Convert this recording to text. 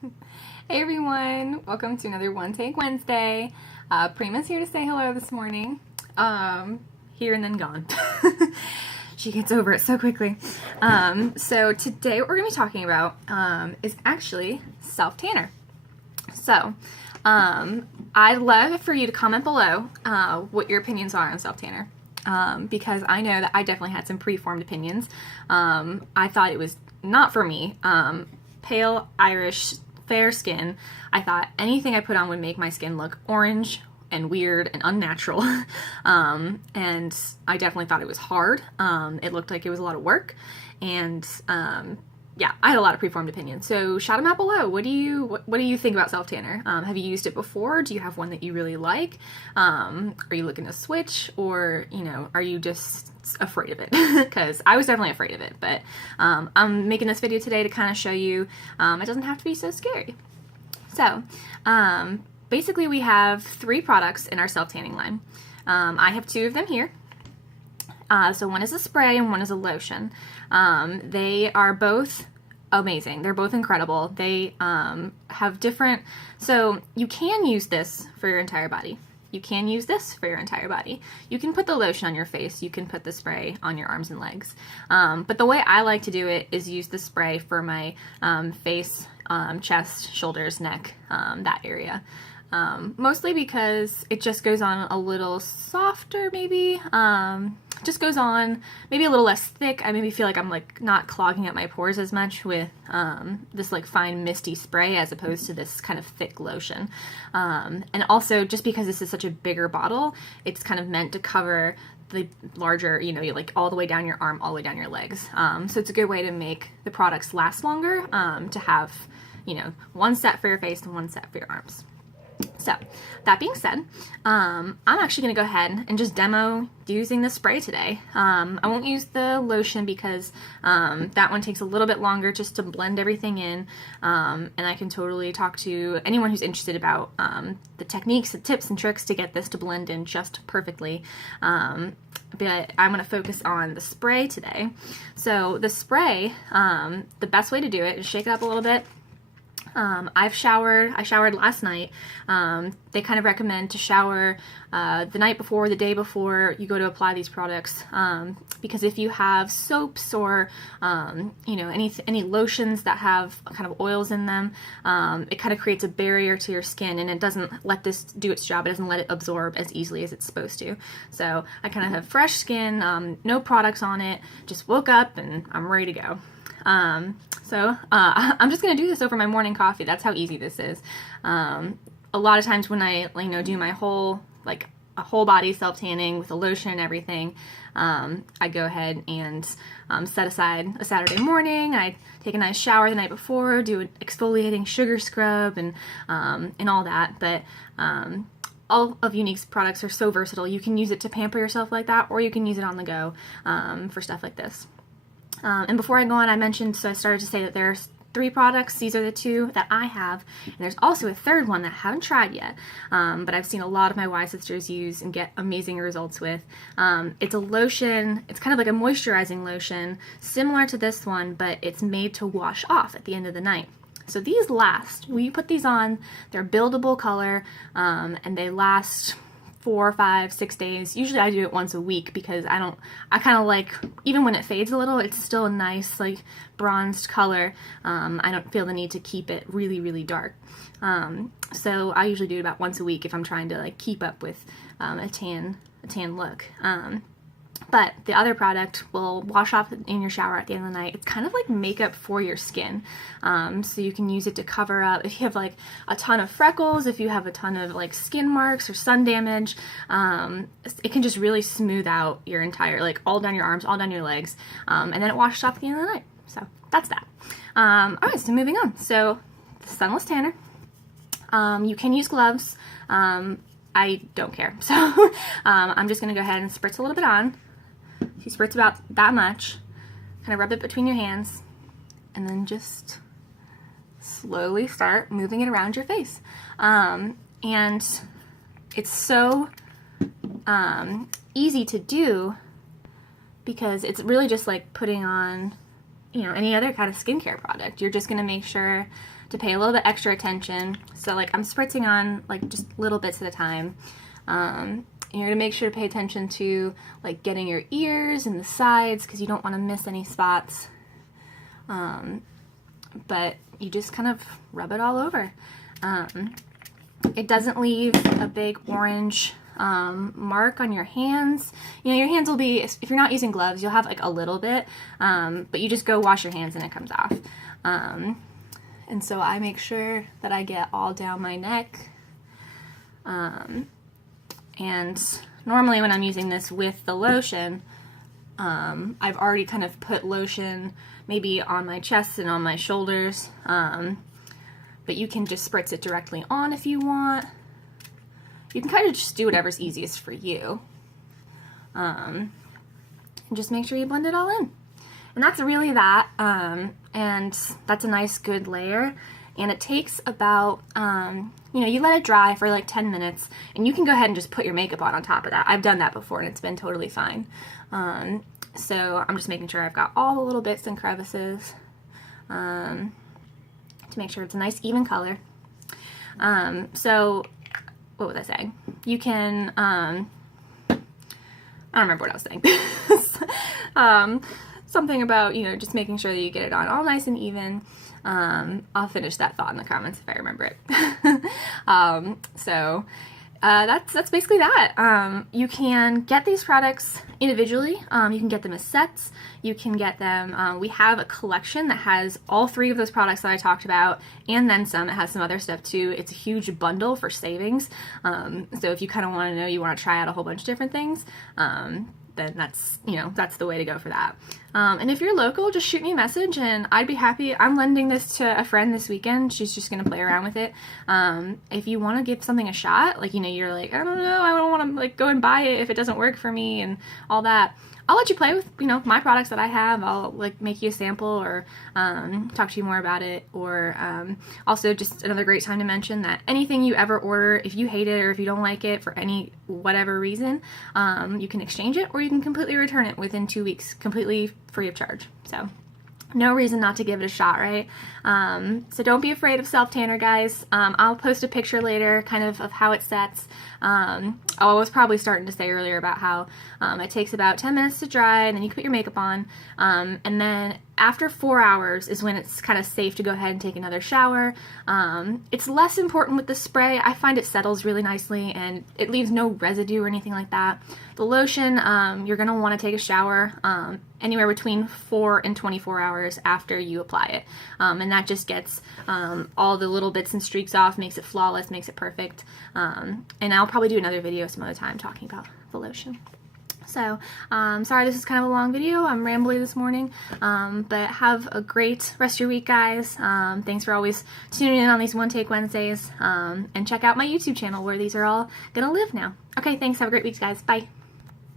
Hey everyone, welcome to another One Take Wednesday. Prima's here to say hello this morning. Here and then gone. She gets over it so quickly. So today what we're going to be talking about is actually self-tanner. So I'd love for you to comment below what your opinions are on self-tanner. Because I know that I definitely had some preformed opinions. I thought it was not for me. Pale Irish fair skin, I thought anything I put on would make my skin look orange and weird and unnatural. And I definitely thought it was hard. It looked like it was a lot of work. And yeah, I had a lot of preformed opinions. So shout them out below. What do you think about self-tanner? Have you used it before? Do you have one that you really like? Are you looking to switch, or are you just afraid of it? Because I was definitely afraid of it, but I'm making this video today to kind of show you it doesn't have to be so scary. So basically we have 3 products in our self-tanning line. I have 2 of them here. So one is a spray and one is a lotion. They are both amazing. They're both incredible. They have different, so you can use this for your entire body. You can use this for your entire body. You can put the lotion on your face. You can put the spray on your arms and legs. But the way I like to do it is use the spray for my face, chest, shoulders, neck, that area. Mostly because it just goes on a little softer, maybe. Just goes on maybe a little less thick. I maybe feel like I'm like not clogging up my pores as much with this like fine misty spray as opposed to this kind of thick lotion. And also just because this is such a bigger bottle, it's kind of meant to cover the larger, like all the way down your arm, all the way down your legs. So it's a good way to make the products last longer, to have, one set for your face and one set for your arms. So, that being said, I'm actually going to go ahead and just demo using the spray today. I won't use the lotion because that one takes a little bit longer just to blend everything in, and I can totally talk to anyone who's interested about the techniques, the tips, and tricks to get this to blend in just perfectly. But I'm going to focus on the spray today. So, the spray, the best way to do it is shake it up a little bit. I showered last night. They kind of recommend to shower the night before, the day before you go to apply these products, because if you have soaps or any lotions that have kind of oils in them, it kind of creates a barrier to your skin, and it doesn't let this do its job. It doesn't let it absorb as easily as it's supposed to. So I kind of have fresh skin, no products on it, just woke up and I'm ready to go. So I'm just going to do this over my morning coffee. That's how easy this is. A lot of times when I, do my whole, a whole body self-tanning with a lotion and everything, I go ahead and set aside a Saturday morning. I take a nice shower the night before, do an exfoliating sugar scrub and all that. But all of Younique's products are so versatile. You can use it to pamper yourself like that, or you can use it on the go for stuff like this. And before I go on, I started to say that there's 3 products. These are the 2 that I have, and there's also a 3rd one that I haven't tried yet, but I've seen a lot of my Y sisters use and get amazing results with. It's a lotion. It's kind of like a moisturizing lotion, similar to this one, but it's made to wash off at the end of the night. So these last. When you put these on, they're buildable color, and they last 4, 5, 6 days. Usually I do it once a week because I kind of like, even when it fades a little, it's still a nice bronzed color. I don't feel the need to keep it really, really dark. So I usually do it about once a week if I'm trying to keep up with a tan look. But the other product will wash off in your shower at the end of the night. It's kind of like makeup for your skin. So you can use it to cover up if you have a ton of freckles, if you have a ton of skin marks or sun damage. It can just really smooth out your entire, all down your arms, all down your legs. And then it washes off at the end of the night. So that's that. Alright, so moving on. So the Sunless Tanner. You can use gloves. I don't care. So I'm just going to go ahead and spritz a little bit on. You spritz about that much, kind of rub it between your hands, and then just slowly start moving it around your face. And it's so easy to do because it's really just like putting on, any other kind of skincare product. You're just going to make sure to pay a little bit extra attention. So like I'm spritzing on like just little bits at a time. You're gonna make sure to pay attention to like getting your ears and the sides because you don't want to miss any spots. But you just kind of rub it all over. It doesn't leave a big orange mark on your hands. You know, your hands will be, if you're not using gloves, you'll have like a little bit, but you just go wash your hands and it comes off. And so I make sure that I get all down my neck. And normally when I'm using this with the lotion, I've already kind of put lotion maybe on my chest and on my shoulders, but you can just spritz it directly on if you want. You can kind of just do whatever's easiest for you. And just make sure you blend it all in. And that's really that, and that's a nice good layer. And it takes about, you know, you let it dry for like 10 minutes, and you can go ahead and just put your makeup on top of that. I've done that before, and it's been totally fine. So I'm just making sure I've got all the little bits and crevices to make sure it's a nice even color. So what was I saying? You can, I don't remember what I was saying. Something about, you know, just making sure that you get it on all nice and even. I'll finish that thought in the comments if I remember it. That's basically that. You can get these products individually. You can get them as sets. You can get them, we have a collection that has all 3 of those products that I talked about, and then some. It has some other stuff too. It's a huge bundle for savings. So if you kind of want to know, you want to try out a whole bunch of different things, then that's, you know, that's the way to go for that. And if you're local, just shoot me a message and I'd be happy. I'm lending this to a friend this weekend. She's just going to play around with it. If you want to give something a shot, like, you know, you're like, I don't know, I don't want to like go and buy it if it doesn't work for me and all that. I'll let you play with, you know, my products that I have. I'll like make you a sample or talk to you more about it. Or also just another great time to mention that anything you ever order, if you hate it or if you don't like it for any whatever reason, you can exchange it or you can completely return it within 2 weeks, completely free of charge. So no reason not to give it a shot, right? So don't be afraid of self-tanner, guys. I'll post a picture later kind of how it sets. I was probably starting to say earlier about how it takes about 10 minutes to dry, and then you can put your makeup on. And then after 4 hours is when it's kind of safe to go ahead and take another shower. It's less important with the spray. I find it settles really nicely and it leaves no residue or anything like that. The lotion, you're going to want to take a shower anywhere between 4 and 24 hours after you apply it. And that just gets all the little bits and streaks off, makes it flawless, makes it perfect. And I'll probably do another video some other time talking about the lotion. So, sorry this is kind of a long video. I'm rambly this morning, but have a great rest of your week, guys. Thanks for always tuning in on these One Take Wednesdays, and check out my YouTube channel where these are all gonna live now. Okay, thanks. Have a great week, guys. Bye.